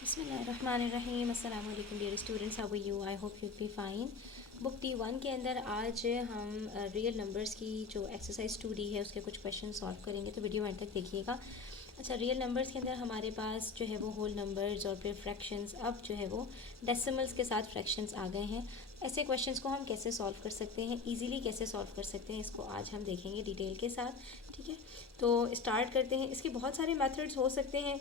बिस्मिल्लाहिर्रहमानिर्रहीम। अस्सलाम वालेकुम dear students, how are you? I hope you be fine. Book T1 के अंदर आज हम रियल नंबर्स की जो एक्सरसाइज 2D है उसके कुछ क्वेश्चन सॉल्व करेंगे, तो वीडियो एंड तक देखिएगा। अच्छा, रियल नंबर्स के अंदर हमारे पास जो है वो होल नंबर्स और फिर फ्रैक्शंस, अब जो है वो डेसिमल्स के साथ फ्रैक्शंस आ गए हैं। ऐसे क्वेश्चंस को हम कैसे सॉल्व कर सकते हैं, इजीली कैसे सॉल्व कर सकते हैं, इसको आज हम देखेंगे डिटेल के साथ। ठीक है, तो स्टार्ट करते हैं। इसके बहुत सारे मेथड्स हो सकते हैं,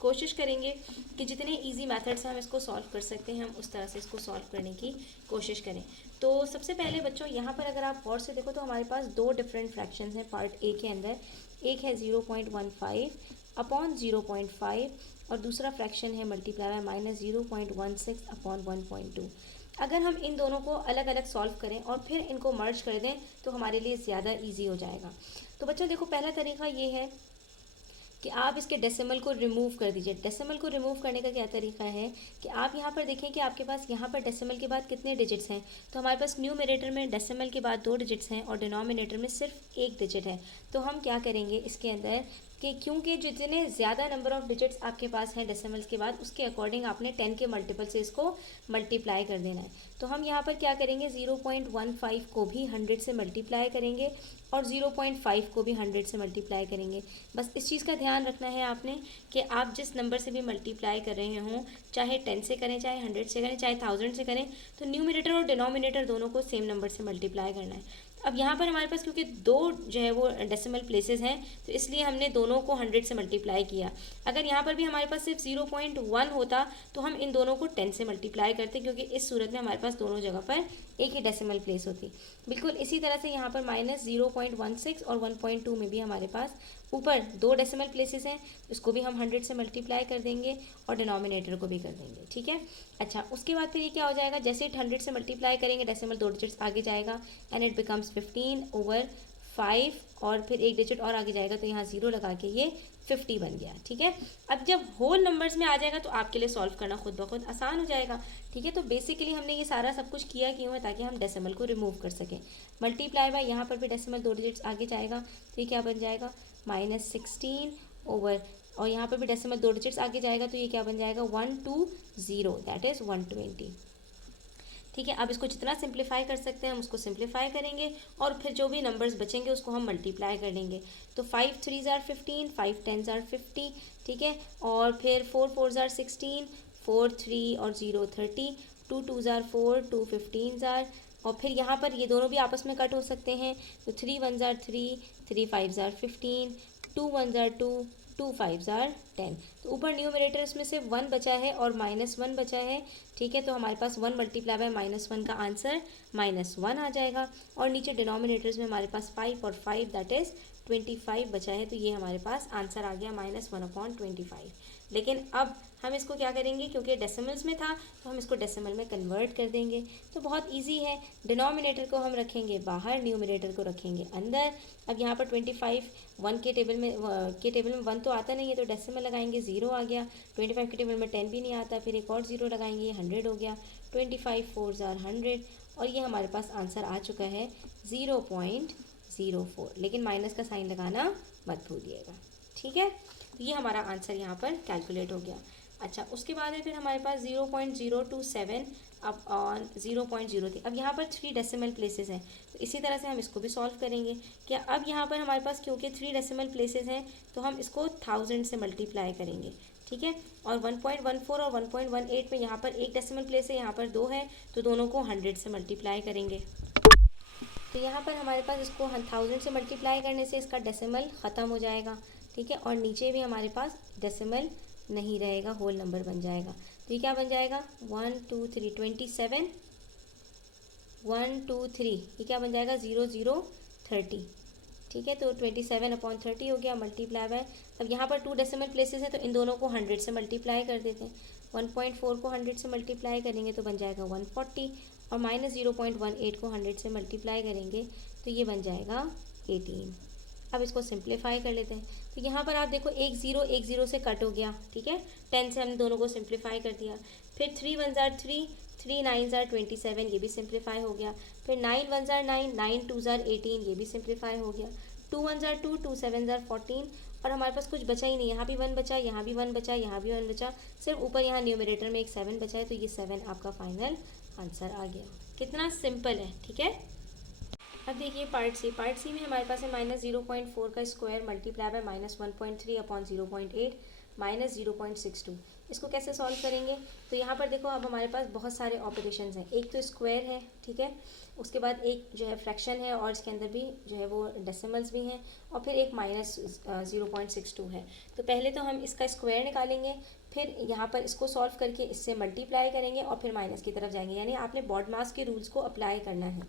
कोशिश करेंगे कि जितने इजी मेथड से हम इसको सॉल्व कर सकते हैं हम उस तरह से इसको सॉल्व करने की कोशिश करें। तो सबसे पहले बच्चों, यहाँ पर अगर आप गौर से देखो तो हमारे पास दो डिफरेंट फ्रैक्शंस हैं पार्ट ए के अंदर। एक है 0.15 अपॉन 0.5 और दूसरा फ्रैक्शन है मल्टीप्लाई बाय माइनस 0.16 अपॉन 1.2। अगर हम इन दोनों को अलग अलग सॉल्व करें और फिर इनको मर्ज कर दें तो हमारे लिए ज़्यादा ईजी हो जाएगा। तो बच्चों देखो, पहला तरीका ये है कि आप इसके डेसिमल को रिमूव कर दीजिए। डेसिमल को रिमूव करने का क्या तरीका है कि आप यहाँ पर देखें कि आपके पास यहाँ पर डेसिमल के बाद कितने डिजिट्स हैं। तो हमारे पास न्यूमरेटर में डेसिमल के बाद 2 डिजिट्स हैं और डिनोमिनेटर में सिर्फ 1 डिजिट है। तो हम क्या करेंगे इसके अंदर कि क्योंकि जितने ज़्यादा नंबर ऑफ डिजिट्स आपके पास हैं डेसिमल्स के बाद, उसके अकॉर्डिंग आपने 10 के मल्टीपल से इसको मल्टीप्लाई कर देना है। तो हम यहाँ पर क्या करेंगे, 0.15 को भी 100 से मल्टीप्लाई करेंगे और 0.5 को भी 100 से मल्टीप्लाई करेंगे। बस इस चीज़ का ध्यान रखना है आपने कि आप जिस नंबर से भी मल्टीप्लाई कर रहे हों, चाहे 10 से करें, चाहे 100 से करें, चाहे 1000 से करें, तो न्यूमरेटर और डिनोमिनेटर दोनों को सेम नंबर से मल्टीप्लाई करना है। अब यहाँ पर हमारे पास क्योंकि दो जो है वो डेसिमल प्लेसेस हैं, तो इसलिए हमने दोनों को 100 से मल्टीप्लाई किया। अगर यहाँ पर भी हमारे पास सिर्फ 0.1 होता तो हम इन दोनों को 10 से मल्टीप्लाई करते, क्योंकि इस सूरत में हमारे पास दोनों जगह पर एक ही डेसिमल प्लेस होती। बिल्कुल इसी तरह से यहाँ पर माइनस 0.16 और 1.2 में भी हमारे पास ऊपर 2 डेसिमल प्लेसेस हैं, उसको भी हम 100 से मल्टीप्लाई कर देंगे और डिनोमिनेटर को भी कर देंगे। ठीक है। अच्छा, उसके बाद फिर ये क्या हो जाएगा, जैसे 100 से मल्टीप्लाई करेंगे डेसिमल 2 डिजिट्स आगे जाएगा एंड इट बिकम्स 15/5 और फिर 1 डिजिट और आगे जाएगा तो यहाँ 0 लगा के ये 50 बन गया। ठीक है। अब जब होल नंबर्स में आ जाएगा तो आपके लिए सॉल्व करना खुद ब खुद आसान हो जाएगा। ठीक है, तो बेसिकली हमने ये सारा सब कुछ किया क्यों है, ताकि हम डेसिमल को रिमूव कर सकें। मल्टीप्लाई बाय, यहाँ पर भी डेसिमल 2 डिजिट्स आगे जाएगा तो ये क्या बन जाएगा, -16 ओवर, और यहाँ पर भी डेसिमल 2 डिजिट्स आगे जाएगा तो ये क्या बन जाएगा, 120, दैट इज़ 120। ठीक है, अब इसको जितना सिंप्लीफाई कर सकते हैं हम उसको सिंप्लीफाई करेंगे और फिर जो भी नंबर्स बचेंगे उसको हम मल्टीप्लाई कर लेंगे। तो 5 3s are 15, 5 10s are 50। ठीक है, और फिर 4 4s are 16, 4 3 और 0 30, 2 2s are 4, 2 15s are, और फिर यहाँ पर ये दोनों भी आपस में कट हो सकते हैं। तो 3 1s are 3, 3 5s are 15, 2 1s are 2, 2 5s are 10। तो ऊपर न्यूमरेटर इसमें से 1 बचा है और -1 बचा है। ठीक है, तो हमारे पास 1 मल्टीप्लाई बाय -1 का आंसर -1 आ जाएगा और नीचे डिनोमिनेटर्स में हमारे पास 5 और 5 दैट इज़ 25 बचा है। तो ये हमारे पास आंसर आ गया -1/25। लेकिन अब हम इसको क्या करेंगे, क्योंकि डेसिमल्स में था तो हम इसको डेसिमल में कन्वर्ट कर देंगे। तो बहुत इजी है, डिनोमिनेटर को हम रखेंगे बाहर, न्यूमरेटर को रखेंगे अंदर। अब यहाँ पर 25 1 के टेबल में 1 तो आता नहीं है तो डेसिमल लगाएंगे, 0 आ गया। 25 के टेबल में 10 भी नहीं आता, फिर एक और 0 लगाएंगे, ये 100 हो गया। 25 4s are 100 और ये हमारे पास आंसर आ चुका है 0.04। लेकिन माइनस का साइन लगाना मत भूलिएगा। ठीक है, तो ये हमारा आंसर यहाँ पर कैलकुलेट हो गया। अच्छा, उसके बाद है फिर हमारे पास 0.027 अब ऑन 0.03। अब यहाँ पर 3 डेसिमल प्लेसेस हैं, तो इसी तरह से हम इसको भी सॉल्व करेंगे। क्या अब यहाँ पर हमारे पास क्योंकि 3 डेसिमल प्लेसेस हैं तो हम इसको 1000 से मल्टीप्लाई करेंगे। ठीक है, और 1.14 और 1.18 में यहाँ पर एक डेसिमल प्लेस है, यहाँ पर 2 है, तो दोनों को 100 से मल्टीप्लाई करेंगे। तो यहाँ पर हमारे पास इसको 1000 से मल्टीप्लाई करने से इसका डेसिमल ख़त्म हो जाएगा। ठीक है, और नीचे भी हमारे पास डेसिमल नहीं रहेगा, होल नंबर बन जाएगा। तो ये क्या बन जाएगा, 1 2 3 27, 1 2 3, ये क्या बन जाएगा, 0 0 30। ठीक है, तो 27/30 हो गया मल्टीप्लाई बाय। अब यहाँ पर 2 डेसिमल प्लेसेस है तो इन दोनों को 100 से मल्टीप्लाई कर देते हैं। 1.4 को 100 से मल्टीप्लाई करेंगे तो बन जाएगा 140 और -0.18 को 100 से मल्टीप्लाई करेंगे तो ये बन जाएगा 18। अब इसको सिंप्लीफाई कर लेते हैं। तो यहाँ पर आप देखो एक ज़ीरो से कट हो गया। ठीक है, 10 से हमने दोनों को सिंप्लीफाई कर दिया। फिर 3 1s are 3, 3 9s are 27, ये भी सिंप्लीफाई हो गया। फिर 9 1s are 9, 9 2s are 18, ये भी सिंप्लीफाई हो गया। 2 1s are 2, 2 7s are 14 और हमारे पास कुछ बचा ही नहीं, यहाँ भी 1 बचा, यहाँ भी 1 बचा, यहाँ भी 1 बचा, सिर्फ ऊपर यहाँ न्यूमरेटर में एक 7 बचा है, तो ये 7 आपका फाइनल आंसर आ गया। कितना सिंपल है, ठीक है। अब देखिए पार्ट सी में हमारे पास है -0.4 का स्क्वायर मल्टीप्लाई बाय -1.3 अपॉन 0.8 -0.62। इसको कैसे सॉल्व करेंगे, तो यहाँ पर देखो अब हमारे पास बहुत सारे ऑपरेशंस हैं। एक तो स्क्वायर है, ठीक है, उसके बाद एक जो है फ्रैक्शन है और इसके अंदर भी जो है वो डेसिमल्स भी हैं, और फिर एक -0.62 है। तो पहले तो हम इसका स्क्वायर निकालेंगे, फिर यहाँ पर इसको सॉल्व करके इससे मल्टीप्लाई करेंगे और फिर माइनस की तरफ जाएंगे, यानी आपने बॉड मास के रूल्स को अप्लाई करना है।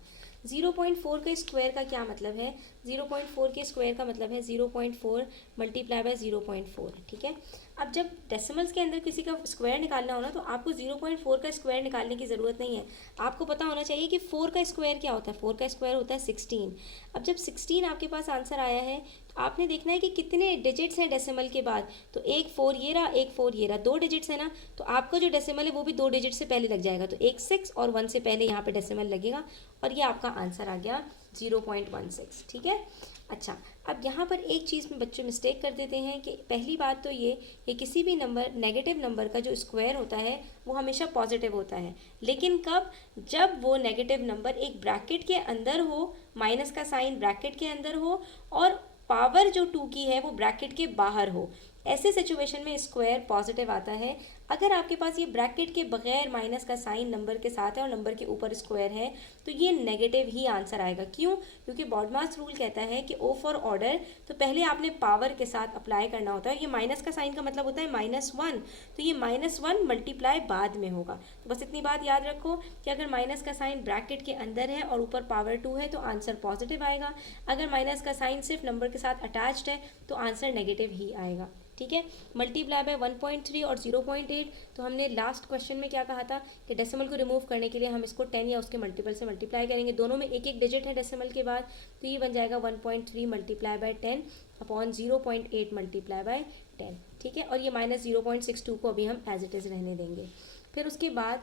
0.4 के स्क्वायर का क्या मतलब है, 0.4 के स्क्वायर का मतलब है 0.4 मल्टीप्लाई बाय 0.4, ठीक है। अब जब डेसिमल्स के अंदर किसी का स्क्वायर निकालना हो ना, तो आपको 0.4 का स्क्वायर निकालने की ज़रूरत नहीं है। आपको पता होना चाहिए कि 4 का स्क्वायर क्या होता है। 4 का स्क्वायर होता है 16। अब जब 16 आपके पास आंसर आया है, तो आपने देखना है कि कितने डिजिट्स हैं डेसिमल के बाद। तो एक 4 ये रहा, एक 4 ये रहा, 2 डिजिट्स है ना, तो आपका जो डेसिमल है वो भी 2 डिजिट से पहले लग जाएगा। तो एक 6 और 1 से पहले यहाँ पे डेसिमल लगेगा, और ये आपका आंसर आ गया 0.16, ठीक है। अच्छा, अब यहाँ पर एक चीज़ में बच्चे मिस्टेक कर देते हैं कि पहली बात तो ये कि किसी भी नंबर नेगेटिव नंबर का जो स्क्वायर होता है वो हमेशा पॉजिटिव होता है, लेकिन कब, जब वो नेगेटिव नंबर एक ब्रैकेट के अंदर हो, माइनस का साइन ब्रैकेट के अंदर हो, और पावर जो 2 की है वो ब्रैकेट के बाहर हो। ऐसे सिचुएशन में स्क्वायर पॉजिटिव आता है। अगर आपके पास ये ब्रैकेट के बगैर माइनस का साइन नंबर के साथ है और नंबर के ऊपर स्क्वायर है, तो ये नेगेटिव ही आंसर आएगा। क्यों, क्योंकि बॉडमास रूल कहता है कि ओ फॉर ऑर्डर, तो पहले आपने पावर के साथ अप्लाई करना होता है। ये माइनस का साइन का मतलब होता है -1, तो ये -1 मल्टीप्लाई बाद में होगा। तो बस इतनी बात याद रखो कि अगर माइनस का साइन ब्रैकेट के अंदर है और ऊपर पावर 2 है तो आंसर पॉजिटिव आएगा। अगर माइनस का साइन सिर्फ नंबर के साथ अटैच्ड है तो आंसर नेगेटिव ही आएगा, ठीक है। मल्टीप्लाई बाय 1.3 और 0.8, तो हमने लास्ट क्वेश्चन में क्या कहा था कि डेसिमल को रिमूव करने के लिए हम इसको 10 या उसके मल्टीपल से मल्टीप्लाई करेंगे। दोनों में एक एक डिजिट है डेसिमल के बाद, तो ये बन जाएगा 1.3 multiply by 10 upon 0.8 multiply by 10, ठीक है। और ये -0.62 को अभी हम एज इट इज़ रहने देंगे। फिर उसके बाद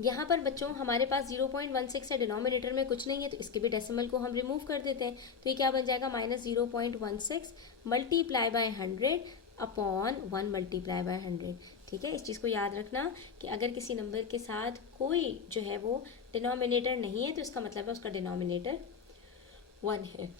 यहाँ पर बच्चों हमारे पास 0.16 है, डिनोमिनेटर में कुछ नहीं है, तो इसके भी डेसिमल को हम रिमूव कर देते हैं। तो ये क्या बन जाएगा, -0.16 multiply by 100 upon 1 multiply by 100, ठीक है। इस चीज़ को याद रखना कि अगर किसी नंबर के साथ कोई जो है वो डिनोमिनेटर नहीं है तो इसका मतलब है उसका डिनोमिनेटर 1 है।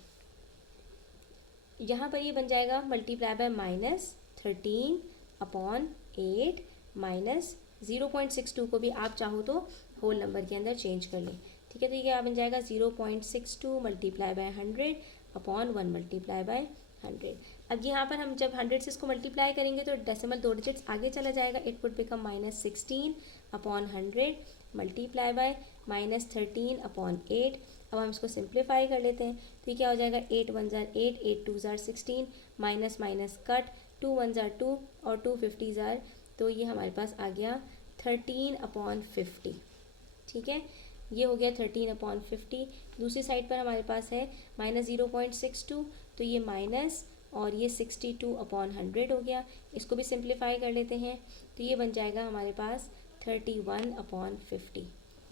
यहाँ पर ये बन जाएगा मल्टीप्लाई बाय -13 अपॉन 8 माइनस 0.62 को भी आप चाहो तो होल नंबर के अंदर चेंज कर लें, ठीक है। तो ये क्या बन जाएगा 0.62 multiply by 100 upon 1 multiply by 100। अब यहाँ पर हम जब 100 से इसको मल्टीप्लाई करेंगे तो डेसिमल 2 डिजिट्स आगे चला जाएगा। It would become -16 upon 100 multiply by -13 upon 8। अब हम इसको सिंप्लीफाई कर लेते हैं, तो ये क्या हो जाएगा 8 1 ज़ार 8, 8 2 ज़ार 16, माइनस माइनस कट, 2 1 ज़ार 2 और 2 50 ज़ार, तो ये हमारे पास आ गया 13 अपॉन 50, ठीक है। ये हो गया 13 अपॉन 50। दूसरी साइड पर हमारे पास है -0.62, तो ये माइनस और ये 62 अपॉन 100 हो गया। इसको भी सिंप्लीफाई कर लेते हैं, तो ये बन जाएगा हमारे पास 31 अपॉन 50,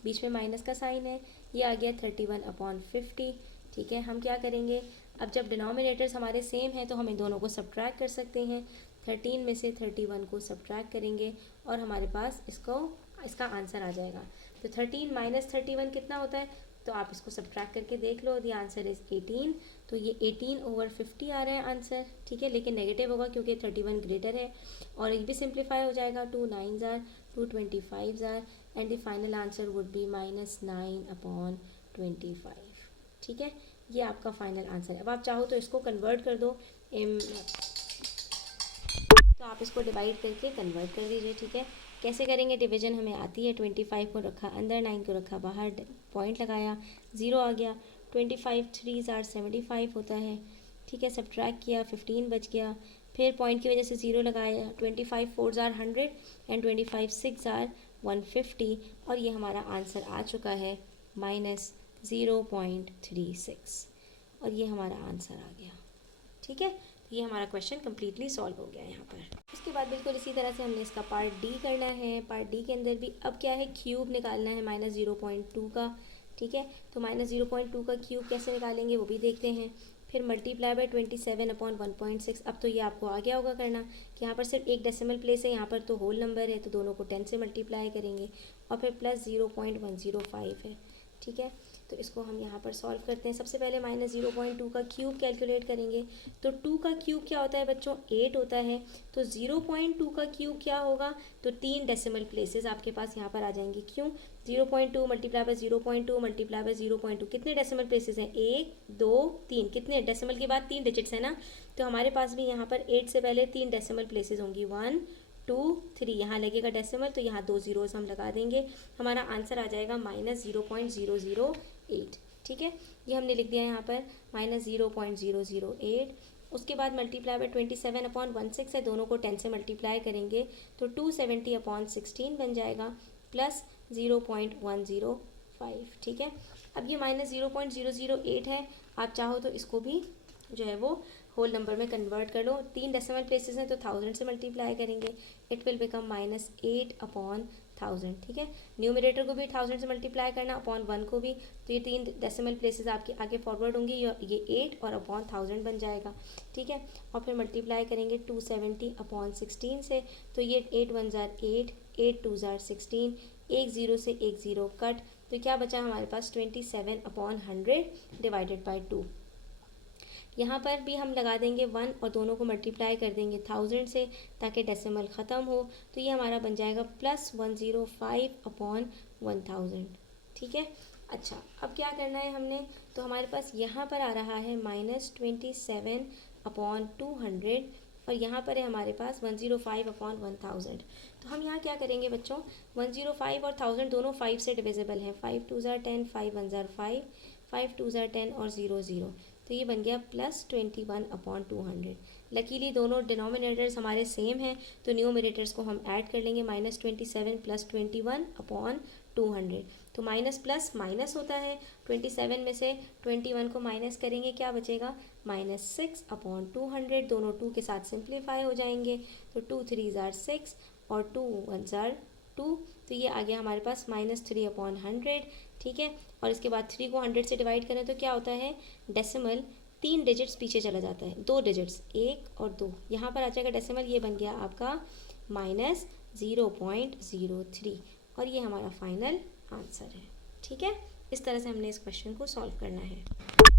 बीच में माइनस का साइन है, ये आ गया 31 अपॉन 50, ठीक है। हम क्या करेंगे, अब जब डिनोमिनेटर्स हमारे सेम हैं तो हम इन दोनों को सब्ट्रैक्ट कर सकते हैं। 13 में से 31 को सब्ट्रैक्ट करेंगे और हमारे पास इसका आंसर आ जाएगा। तो 13 माइनस 31 कितना होता है, तो आप इसको सब्ट्रैक्ट करके देख लो। दी आंसर इज़ 18, तो ये 18/50 आ रहा है आंसर, ठीक है। लेकिन नेगेटिव होगा क्योंकि 31 ग्रेटर है, और ये भी सिंप्लीफाई हो जाएगा। 2 9 ज़ार 2 25 ज़ार, and the final answer would be -9 upon 25, ठीक है। ये आपका फाइनल आंसर है। अब आप चाहो तो इसको कन्वर्ट कर दो, तो आप इसको डिवाइड करके कन्वर्ट कर दीजिए, ठीक है। कैसे करेंगे, डिवीजन हमें आती है। 25 को रखा अंदर, 9 को रखा बाहर, पॉइंट लगाया, 0 आ गया। 25 3 ज़ार 75 होता है, ठीक है। सब्ट्रैक्ट किया, 15 बच गया, फिर पॉइंट की वजह से 0 लगाया। 25 4 ज़ार 100 एंड 25 6 ज़ार 150, और ये हमारा आंसर आ चुका है -0.36, और ये हमारा आंसर आ गया, ठीक है। ये हमारा क्वेश्चन कम्प्लीटली सॉल्व हो गया यहाँ पर। उसके बाद बिल्कुल इसी तरह से हमने इसका पार्ट डी करना है। पार्ट डी के अंदर भी अब क्या है, क्यूब निकालना है -0.2 का, ठीक है। तो -0.2 का क्यूब कैसे निकालेंगे वो भी देखते हैं। फिर मल्टीप्लाई बाय 27/1.6। अब तो ये आपको आ गया होगा करना कि यहाँ पर सिर्फ एक डेसिमल प्लेस है, यहाँ पर तो होल नंबर है, तो दोनों को 10 से मल्टीप्लाई करेंगे और फिर प्लस 0.105 है। ठीक है, तो इसको हम यहाँ पर सॉल्व करते हैं। सबसे पहले -0.2 का क्यूब कैलकुलेट करेंगे। तो 2 का क्यूब क्या होता है बच्चों, 8 होता है। तो 0.2 का क्यूब क्या होगा, तो 3 डेसिमल प्लेसेस आपके पास यहाँ पर आ जाएंगे। क्यों, 0.2 मल्टीप्लाई बाय 0.2 मल्टीप्लाई बाय 0.2, कितने डेसिमल प्लेसेस हैं, 1 2 3, कितने डेसिमल के बाद 3 डिजिट्स है ना, तो हमारे पास भी यहाँ पर 8 से पहले 3 डेसिमल प्लेसेस होंगी, 1 2 3, यहाँ लगेगा डेसिमल तो यहाँ 2 जीरोस हम लगा देंगे। हमारा आंसर आ जाएगा -0.008। ठीक है, ये हमने लिख दिया यहाँ पर -0.008। उसके बाद मल्टीप्लाई बाय 27/16 है, दोनों को 10 से मल्टीप्लाई करेंगे तो 270/16 बन जाएगा प्लस 0.105। ठीक है, अब ये -0.008 है, आप चाहो तो इसको भी जो है वो होल नंबर में कन्वर्ट कर लो। 3 डेसिमल प्लेसेस हैं तो 1000 से मल्टीप्लाई करेंगे, इट विल बिकम -8/1000। ठीक है, न्यूमरेटर को भी 1000 से मल्टीप्लाई करना, अपॉन 1 को भी, तो ये 3 डेसिमल प्लेसेस आपके आगे फॉरवर्ड होंगी, ये 8 और अपॉन 1000 बन जाएगा। ठीक है, और फिर मल्टीप्लाई करेंगे 270/16 से, तो ये 8 1 जार 8, 8 2 जार 16, एक ज़ीरो से एक ज़ीरो कट, तो क्या बचा हमारे पास 27/100 डिवाइडेड बाई 2। यहाँ पर भी हम लगा देंगे 1 और दोनों को मल्टीप्लाई कर देंगे 1000 से ताकि डेसिमल ख़त्म हो, तो ये हमारा बन जाएगा +105/1000। ठीक है, अच्छा अब क्या करना है हमने, तो हमारे पास यहाँ पर आ रहा है -27/200 और यहाँ पर है हमारे पास 105/1000। तो हम यहाँ क्या करेंगे बच्चों, 105 और 1000 दोनों 5 से डिविजिबल हैं, 5 2 ज़ार 10, 5 1 ज़ार 5, 5 2 ज़ार 10 और 0 0, तो ये बन गया +21/200। लकीली दोनों डिनोमिनेटर्स हमारे सेम हैं, तो न्यूमरेटर्स को हम ऐड कर लेंगे, -27 + 21/200, तो माइनस प्लस माइनस होता है, 27 में से 21 को माइनस करेंगे, क्या बचेगा -6/200, दोनों 2 के साथ सिंप्लीफाई हो जाएंगे, तो 2 3 ज़ार 6 और 2 1 ज़ार 2, तो ये आ गया हमारे पास -3/100। ठीक है, और इसके बाद 3 को 100 से डिवाइड करें तो क्या होता है, डेसिमल 3 डिजिट्स पीछे चला जाता है, 2 डिजिट्स 1 और 2, यहाँ पर आ जाएगा डेसिमल, ये बन गया आपका -0.03 और ये हमारा फाइनल आंसर है। ठीक है, इस तरह से हमने इस क्वेश्चन को सॉल्व करना है।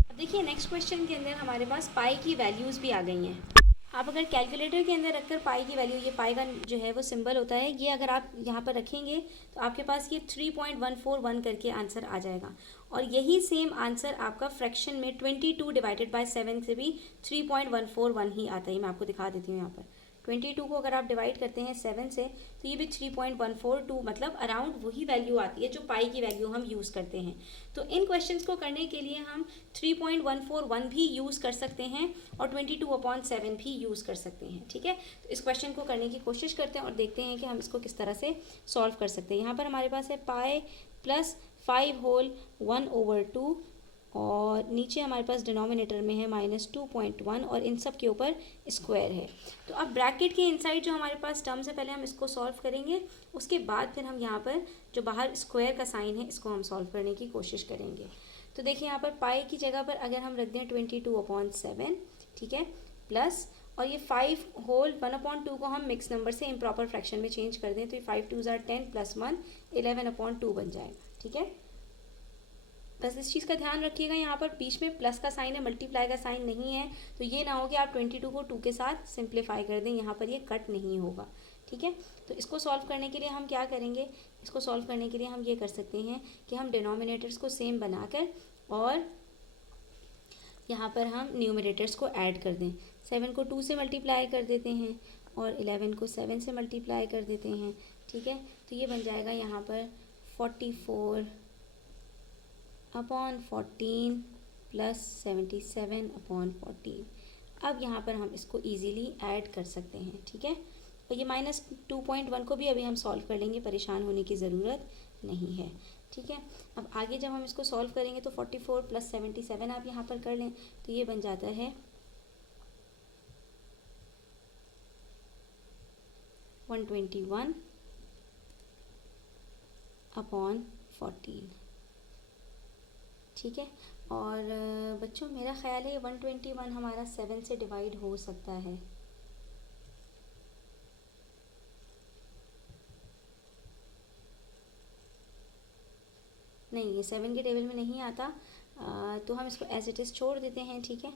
अब देखिए नेक्स्ट क्वेश्चन के अंदर हमारे पास पाई की वैल्यूज़ भी आ गई हैं। आप अगर कैलकुलेटर के अंदर रखकर पाई की वैल्यू, ये पाई का जो है वो सिंबल होता है, ये अगर आप यहाँ पर रखेंगे तो आपके पास ये 3.141 करके आंसर आ जाएगा। और यही सेम आंसर आपका फ्रैक्शन में 22 डिवाइडेड बाय 7 से भी 3.141 ही आता है। मैं आपको दिखा देती हूँ, यहाँ पर 22 को अगर आप डिवाइड करते हैं 7 से तो ये भी 3.142, मतलब अराउंड वही वैल्यू आती है जो पाई की वैल्यू हम यूज़ करते हैं। तो इन क्वेश्चंस को करने के लिए हम 3.141 भी यूज़ कर सकते हैं और 22/7 भी यूज़ कर सकते हैं। ठीक है, तो इस क्वेश्चन को करने की कोशिश करते हैं और देखते हैं कि हम इसको किस तरह से सॉल्व कर सकते हैं। यहाँ पर हमारे पास है पाई प्लस 5 होल 1/2 और नीचे हमारे पास डिनोमिनेटर में है -2.1 और इन सब के ऊपर स्क्वायर है। तो अब ब्रैकेट के इनसाइड जो हमारे पास टर्म्स है, पहले हम इसको सॉल्व करेंगे, उसके बाद फिर हम यहाँ पर जो बाहर स्क्वायर का साइन है इसको हम सॉल्व करने की कोशिश करेंगे। तो देखिए यहाँ पर पाई की जगह पर अगर हम रख दें 22/7, ठीक है, प्लस और ये 5 होल 1/2 को हम मिक्स नंबर से इम्प्रॉपर फ्रैक्शन में चेंज कर दें तो ये 5 2 ज़ार 10 + 1 11/2 बन जाएगा। ठीक है, बस इस चीज़ का ध्यान रखिएगा, यहाँ पर बीच में प्लस का साइन है, मल्टीप्लाई का साइन नहीं है, तो ये ना हो कि आप 22 को 2 के साथ सिंप्लीफाई कर दें, यहाँ पर ये कट नहीं होगा। ठीक है, तो इसको सॉल्व करने के लिए हम क्या करेंगे, इसको सॉल्व करने के लिए हम ये कर सकते हैं कि हम डिनोमिनेटर्स को सेम बनाकर और यहाँ पर हम न्यूमरेटर्स को ऐड कर दें। 7 को 2 से मल्टीप्लाई कर देते हैं और 11 को 7 से मल्टीप्लाई कर देते हैं। ठीक है, तो ये बन जाएगा यहाँ पर 44/14 + 77/14। अब यहाँ पर हम इसको इजीली ऐड कर सकते हैं। ठीक है, और ये -2.1 को भी अभी हम सॉल्व कर लेंगे, परेशान होने की ज़रूरत नहीं है। ठीक है, अब आगे जब हम इसको सॉल्व करेंगे तो 44 + 77 आप यहाँ पर कर लें तो ये बन जाता है 121/14। ठीक है, और बच्चों मेरा ख्याल है 121 हमारा 7 से डिवाइड हो सकता है। नहीं, ये 7 के टेबल में नहीं आता, तो हम इसको एज इट इज़ छोड़ देते हैं, ठीक है।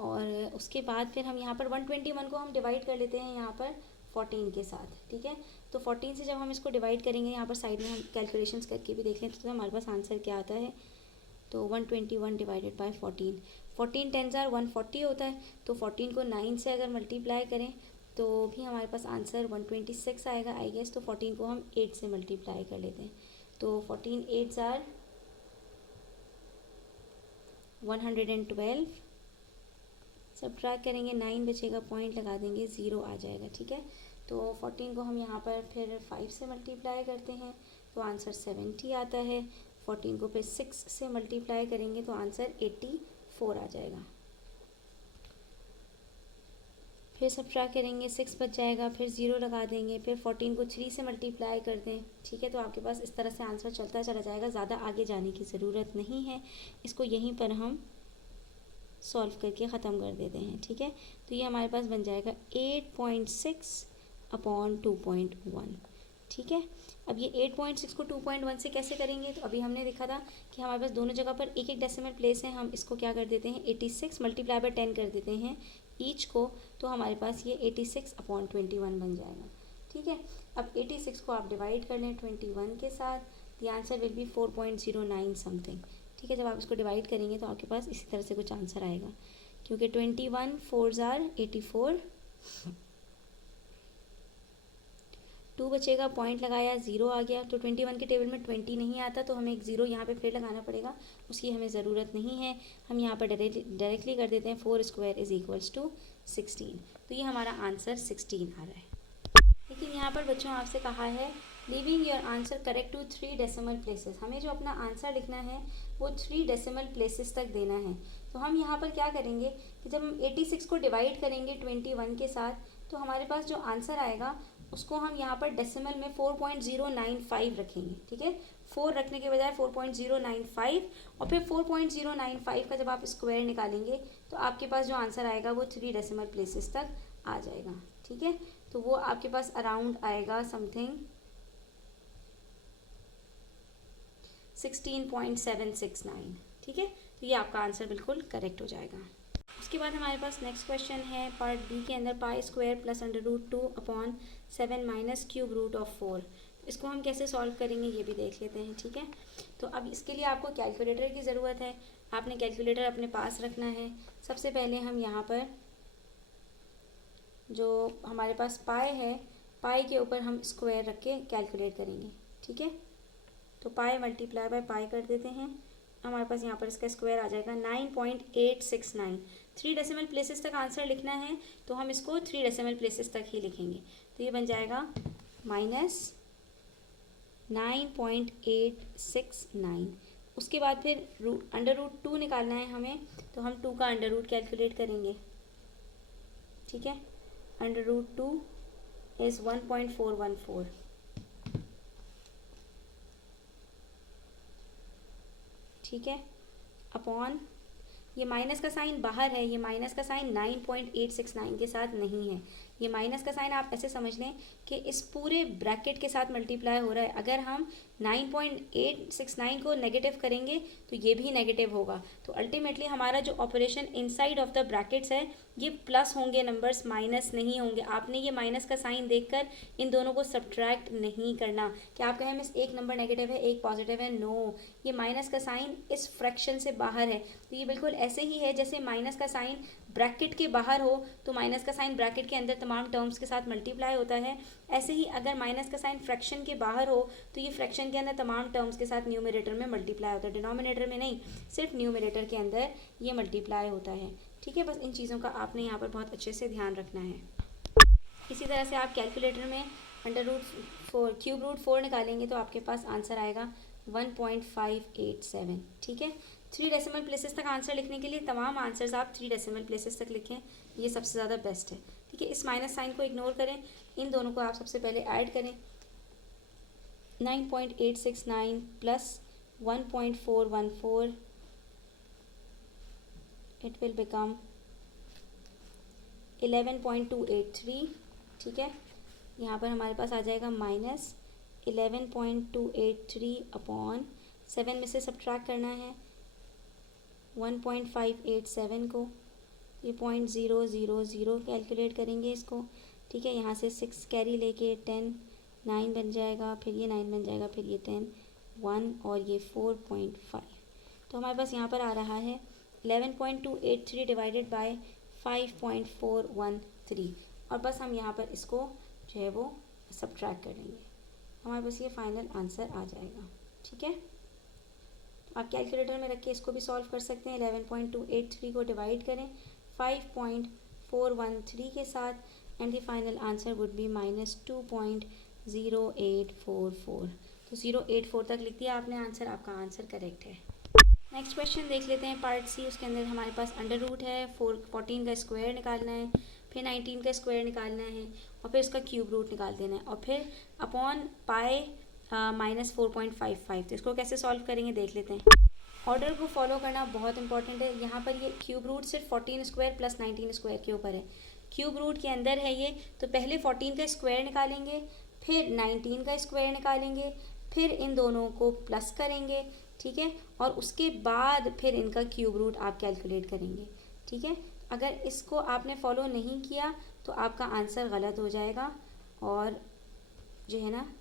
और उसके बाद फिर हम यहाँ पर 121 को हम डिवाइड कर लेते हैं यहाँ पर 14 के साथ, ठीक है। तो 14 से जब हम इसको डिवाइड करेंगे, यहाँ पर साइड में हम कैलकुलेशंस करके भी देख लें तो हमारे पास आंसर क्या आता है। तो 121 डिवाइडेड बाय 14, 14 टेंस आर 140 होता है। तो 14 को 9 से अगर मल्टीप्लाई करें तो भी हमारे पास आंसर 126 आएगा आई गेस। तो 14 को हम 8 से मल्टीप्लाई कर लेते हैं। तो 14 8 आर 112, सब ट्रैक करेंगे, 9 बचेगा, पॉइंट लगा देंगे, 0 आ जाएगा, ठीक है। तो 14 को हम यहाँ पर फिर 5 से मल्टीप्लाई करते हैं तो आंसर 70 आता है। 14 को फिर 6 से मल्टीप्लाई करेंगे तो आंसर 84 आ जाएगा। फिर सब ट्रैक करेंगे, 6 बच जाएगा, फिर 0 लगा देंगे, फिर 14 को 3 से मल्टीप्लाई कर दें, ठीक है। तो आपके पास इस तरह से आंसर चलता चला जाएगा, ज़्यादा आगे जाने की ज़रूरत नहीं है। इसको यहीं पर हम सॉल्व करके ख़त्म कर देते हैं, ठीक है। तो ये हमारे पास बन जाएगा 8.6 अपॉन 2.1, ठीक है। अब ये 8.6 को 2.1 से कैसे करेंगे, तो अभी हमने देखा था कि हमारे पास दोनों जगह पर एक एक डेसिमल प्लेस है। हम इसको क्या कर देते हैं, 86 मल्टीप्लाई बाय 10 कर देते हैं ईच को, तो हमारे पास ये 86 अपॉन 21 बन जाएगा, ठीक है। अब 86 को आप डिवाइड कर लें 21 के साथ, the answer will be 4.09 something, ठीक है। जब आप इसको डिवाइड करेंगे तो आपके पास इसी तरह से कुछ आंसर आएगा, क्योंकि 21 4s आर 84, 2 बचेगा, पॉइंट लगाया, 0 आ गया। तो 21 के टेबल में 20 नहीं आता, तो हमें एक 0 यहाँ पे फिर लगाना पड़ेगा, उसकी हमें ज़रूरत नहीं है। हम यहाँ पर डायरेक्टली कर देते हैं 4 स्क्वायर इज इक्वल्स टू 16। तो ये हमारा आंसर 16 आ रहा है। लेकिन यहाँ पर बच्चों आपसे कहा है leaving your answer correct to 3 decimal places. हमें जो अपना आंसर लिखना है वो 3 डेसिमल प्लेसेस तक देना है। तो हम यहाँ पर क्या करेंगे कि जब हम 86 को डिवाइड करेंगे 21 के साथ, तो हमारे पास जो आंसर आएगा उसको हम यहाँ पर डेसिमल में 4.095 रखेंगे, ठीक है। 4 रखने के बजाय 4.095, और फिर 4.095 का जब आप स्क्वायर निकालेंगे तो आपके पास जो आंसर आएगा वो 3 डेसिमल प्लेसेस तक आ जाएगा, ठीक है। तो वो आपके पास अराउंड आएगा समथिंग 16.769, ठीक है। तो ये आपका आंसर बिल्कुल करेक्ट हो जाएगा। उसके बाद हमारे पास नेक्स्ट क्वेश्चन है पार्ट बी के अंदर, pi square plus √2 upon 7 minus cube root of 4। इसको हम कैसे सॉल्व करेंगे ये भी देख लेते हैं, ठीक है। तो अब इसके लिए आपको कैलकुलेटर की ज़रूरत है, आपने कैलकुलेटर अपने पास रखना है। सबसे पहले हम यहाँ पर जो हमारे पास पाई है, पाई के ऊपर हम स्क्वायर रख के कैलकुलेट करेंगे, ठीक है। तो पाई मल्टीप्लाई बाय पाई कर देते हैं, हमारे पास यहाँ पर इसका स्क्वायर आ जाएगा 9.869। 3 डेसिमल प्लेसेस तक आंसर लिखना है तो हम इसको 3 डेसिमल प्लेसेस तक ही लिखेंगे। तो ये बन जाएगा माइनस 9.869। उसके बाद फिर √2 निकालना है हमें, तो हम 2 का √ कैलकुलेट करेंगे, ठीक है। √2 इज़ 1.414, ठीक है, अपॉन ये माइनस का साइन बाहर है, ये माइनस का साइन 9.869 के साथ नहीं है। ये माइनस का साइन आप ऐसे समझ लें कि इस पूरे ब्रैकेट के साथ मल्टीप्लाई हो रहा है। अगर हम 9.869 को नेगेटिव करेंगे तो ये भी नेगेटिव होगा। तो अल्टीमेटली हमारा जो operation inside of the brackets है ये प्लस होंगे नंबर्स, माइनस नहीं होंगे। आपने ये माइनस का साइन देखकर इन दोनों को सब्ट्रैक्ट नहीं करना कि आप कहें मिस एक नंबर नेगेटिव है एक पॉजिटिव है, नो, ये माइनस का साइन इस फ्रैक्शन से बाहर है। तो ये बिल्कुल ऐसे ही है जैसे माइनस का साइन ब्रैकेट के बाहर हो तो माइनस का साइन ब्रैकेट के अंदर तमाम टर्म्स के साथ मल्टीप्लाई होता है। ऐसे ही अगर माइनस का साइन फ्रैक्शन के बाहर हो तो ये फ्रैक्शन के अंदर तमाम टर्म्स के साथ न्यूमरेटर में मल्टीप्लाई होता है, डिनोमिनेटर में नहीं, सिर्फ न्यूमरेटर के अंदर ये मल्टीप्लाई होता है, ठीक है। बस इन चीज़ों का आपने यहाँ पर बहुत अच्छे से ध्यान रखना है। इसी तरह से आप कैलकुलेटर में √4 क्यूब रूट 4 निकालेंगे तो आपके पास आंसर आएगा 1.587, ठीक है। 3 डेसिमल प्लेसेस तक आंसर लिखने के लिए तमाम आंसर्स आप 3 डेसिमल प्लेसेस तक लिखें, ये सबसे ज़्यादा बेस्ट है, ठीक है। इस माइनस साइन को इग्नोर करें, इन दोनों को आप सबसे पहले ऐड करें। 9.869 प्लस 1.414 इट विल बिकम 11.283, ठीक है। यहाँ पर हमारे पास आ जाएगा माइनस 11.283 अपॉन 7 में से सब्ट्रैक्ट करना है 1.587 को, ये 0.000 कैलकुलेट करेंगे इसको, ठीक है। यहाँ से 6 कैरी लेके 10 9 बन जाएगा, फिर ये 9 बन जाएगा, फिर ये 10 1 और ये 4.5। तो हमारे पास यहाँ पर आ रहा है 11.283 डिवाइडेड बाय 5.413, और बस हम यहाँ पर इसको जो है वो सब्ट्रैक्ट कर लेंगे, हमारे पास ये फाइनल आंसर आ जाएगा, ठीक है। तो आप कैलकुलेटर में रख के इसको भी सॉल्व कर सकते हैं। 11.283 को डिवाइड करें 5.413 के साथ, and the final answer would B -2.0844। तो 084 तक लिख दिया आपने आंसर, आपका आंसर करेक्ट है। नेक्स्ट क्वेश्चन देख लेते हैं पार्ट सी। उसके अंदर हमारे पास अंडर रूट है, 14 का स्क्वायर निकालना है, फिर 19 का स्क्वायर निकालना है, और फिर उसका क्यूब रूट निकाल देना है, और फिर अपॉन पाई -4.55। तो इसको कैसे सॉल्व करेंगे देख लेते हैं। ऑर्डर को फॉलो करना बहुत इंपॉर्टेंट है। यहाँ पर ये क्यूब रूट सिर्फ 14 स्क्वायर प्लस 19 स्क्वायर के ऊपर है, क्यूब रूट के अंदर है ये, तो पहले 14 का स्क्वायर निकालेंगे, फिर 19 का स्क्वायर निकालेंगे, फिर इन दोनों को प्लस करेंगे, ठीक है, और उसके बाद फिर इनका क्यूब रूट आप कैलकुलेट करेंगे, ठीक है। अगर इसको आपने फॉलो नहीं किया तो आपका आंसर गलत हो जाएगा, और जो है ना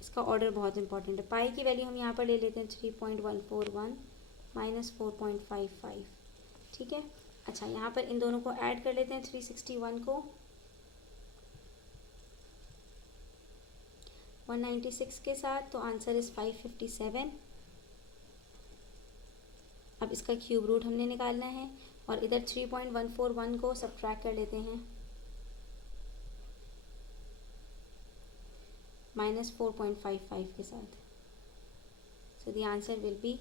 इसका ऑर्डर बहुत इंपॉर्टेंट है। पाई की वैल्यू हम यहाँ पर ले लेते हैं 3.141 -4.55, ठीक है। अच्छा, यहाँ पर इन दोनों को ऐड कर लेते हैं, 361 को 196 के साथ, तो आंसर इज़ 557। अब इसका क्यूब रूट हमने निकालना है, और इधर 3.141 को सब्ट्रैक्ट कर लेते हैं -4.55 के साथ, so the answer will be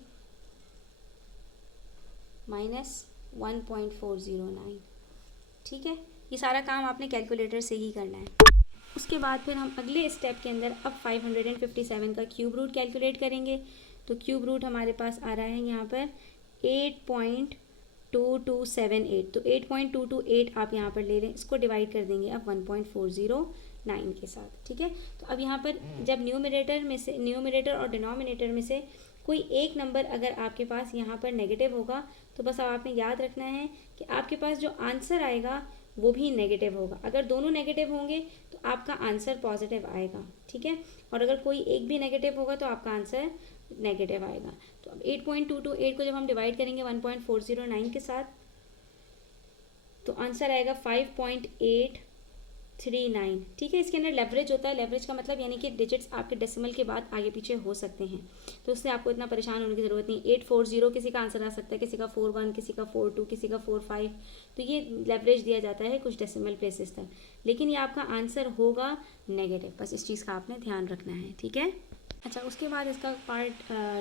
-1.409, ठीक है। ये सारा काम आपने कैलकुलेटर से ही करना है। उसके बाद फिर हम अगले स्टेप के अंदर अब 557 का क्यूब रूट कैलकुलेट करेंगे। तो क्यूब रूट हमारे पास आ रहा है यहाँ पर 8.2278, तो 8.228 आप यहाँ पर ले लें, इसको डिवाइड कर देंगे अब 1.409 के साथ, ठीक है। तो अब यहाँ पर जब न्यूमरेटर और डिनोमिनेटर में से कोई एक नंबर अगर आपके पास यहाँ पर नेगेटिव होगा, तो बस आपने याद रखना है कि आपके पास जो आंसर आएगा वो भी नेगेटिव होगा। अगर दोनों नेगेटिव होंगे तो आपका आंसर पॉजिटिव आएगा, ठीक है, और अगर कोई एक भी नेगेटिव होगा तो आपका आंसर नेगेटिव आएगा। तो अब 8.228 को जब हम डिवाइड करेंगे 1.409 के साथ, तो आंसर आएगा 5.839, ठीक है। इसके अंदर लेवरेज होता है, लेवरेज का मतलब यानी कि डिजिट्स आपके डेसिमल के बाद आगे पीछे हो सकते हैं, तो उससे आपको इतना परेशान होने की ज़रूरत नहीं। 840 किसी का आंसर आ सकता है, किसी का 41, किसी का 42, किसी का 45, तो ये लेवरेज दिया जाता है कुछ डेसिमल प्लेसेस तक, लेकिन ये आपका आंसर होगा नेगेटिव, बस इस चीज़ का आपने ध्यान रखना है, ठीक है। अच्छा, उसके बाद इसका पार्ट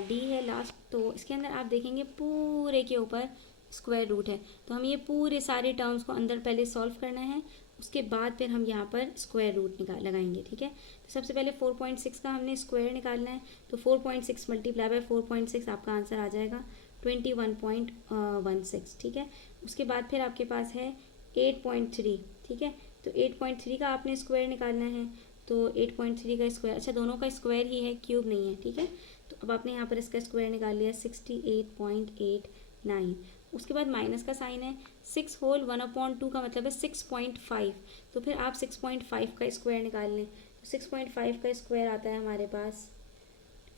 डी है लास्ट। तो इसके अंदर आप देखेंगे पूरे के ऊपर स्क्वायर रूट है, तो हम ये पूरे सारे टर्म्स को अंदर पहले सॉल्व करना है, उसके बाद फिर हम यहाँ पर स्क्वायर रूट लगाएंगे, ठीक है। तो सबसे पहले 4.6 का हमने स्क्वायर निकालना है, तो 4.6 मल्टीप्लाई बाय 4.6 आपका आंसर आ जाएगा 21.16, ठीक है। उसके बाद फिर आपके पास है 8.3, ठीक है, तो 8.3 का आपने स्क्वायर निकालना है, तो 8.3 का स्क्वायर, अच्छा दोनों का स्क्वायर ही है, क्यूब नहीं है, ठीक है। तो अब आपने यहाँ पर इसका स्क्वायर निकाल लिया 68.89। उसके बाद माइनस का साइन है, 6 होल 1/2 का मतलब है 6.5, तो फिर आप 6.5 का स्क्वायर निकाल लें, तो 6.5 का स्क्वायर आता है हमारे पास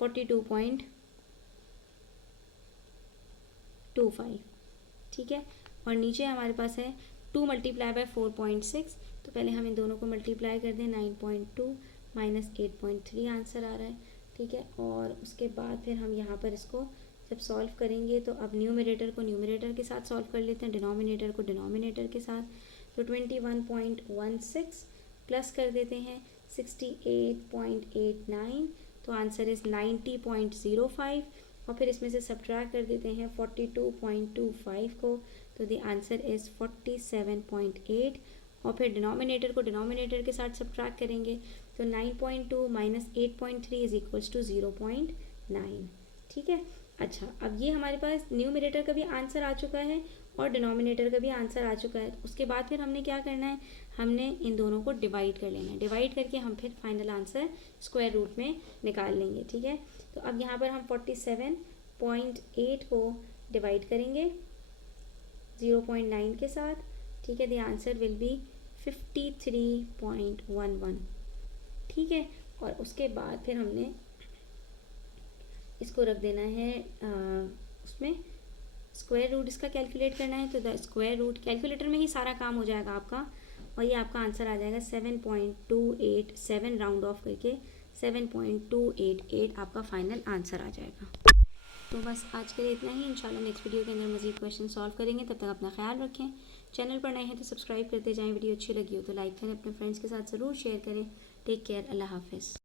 42.25, ठीक है। और नीचे हमारे पास है 2 मल्टीप्लाई बाय 4.6, तो पहले हम इन दोनों को मल्टीप्लाई कर दें, 9.2 माइनस 8.3 आंसर आ रहा है, ठीक है। और उसके बाद फिर हम यहाँ पर इसको जब सॉल्व करेंगे, तो अब न्यूमरेटर को न्यूमरेटर के साथ सॉल्व कर लेते हैं, डिनोमिनेटर को डिनोमिनेटर के साथ, तो 21.16 प्लस कर देते हैं 68.89, तो आंसर इज़ 90.05, और फिर इसमें से सब्ट्रैक्ट कर देते हैं 42.25 को, तो द आंसर इज़ 47.8, और फिर डिनोमिनेटर को डिनोमिनेटर के साथ सब्ट्रैक्ट करेंगे, तो 9.2 माइनस 8.3 इज इक्वल्स टू 0.9, ठीक है। अच्छा, अब ये हमारे पास न्यूमरेटर का भी आंसर आ चुका है और डिनोमिनेटर का भी आंसर आ चुका है। उसके बाद फिर हमने क्या करना है, हमने इन दोनों को डिवाइड कर लेना है। डिवाइड करके हम फिर फाइनल आंसर स्क्वायर रूट में निकाल लेंगे, ठीक है। तो अब यहाँ पर हम 47.8 को डिवाइड करेंगे 0.9 के साथ, ठीक है। द आंसर विल बी 53.11, ठीक है। और उसके बाद फिर हमने इसको रख देना है उसमें स्क्वायर रूट इसका कैलकुलेट करना है। तो द स्क्वायर रूट कैलकुलेटर में ही सारा काम हो जाएगा आपका, और ये आपका आंसर आ जाएगा 7.287, राउंड ऑफ करके 7.288 आपका फाइनल आंसर आ जाएगा। तो बस आज के लिए इतना ही। इंशाल्लाह नेक्स्ट वीडियो के अंदर मज़ीद क्वेश्चन सॉल्व करेंगे। तब तक अपना ख्याल रखें। चैनल पर नए हैं तो सब्सक्राइब करते जाएं। वीडियो अच्छी लगी हो तो लाइक करें, अपने फ्रेंड्स के साथ ज़रूर शेयर करें। टेक केयर, अल्लाह हाफिज़।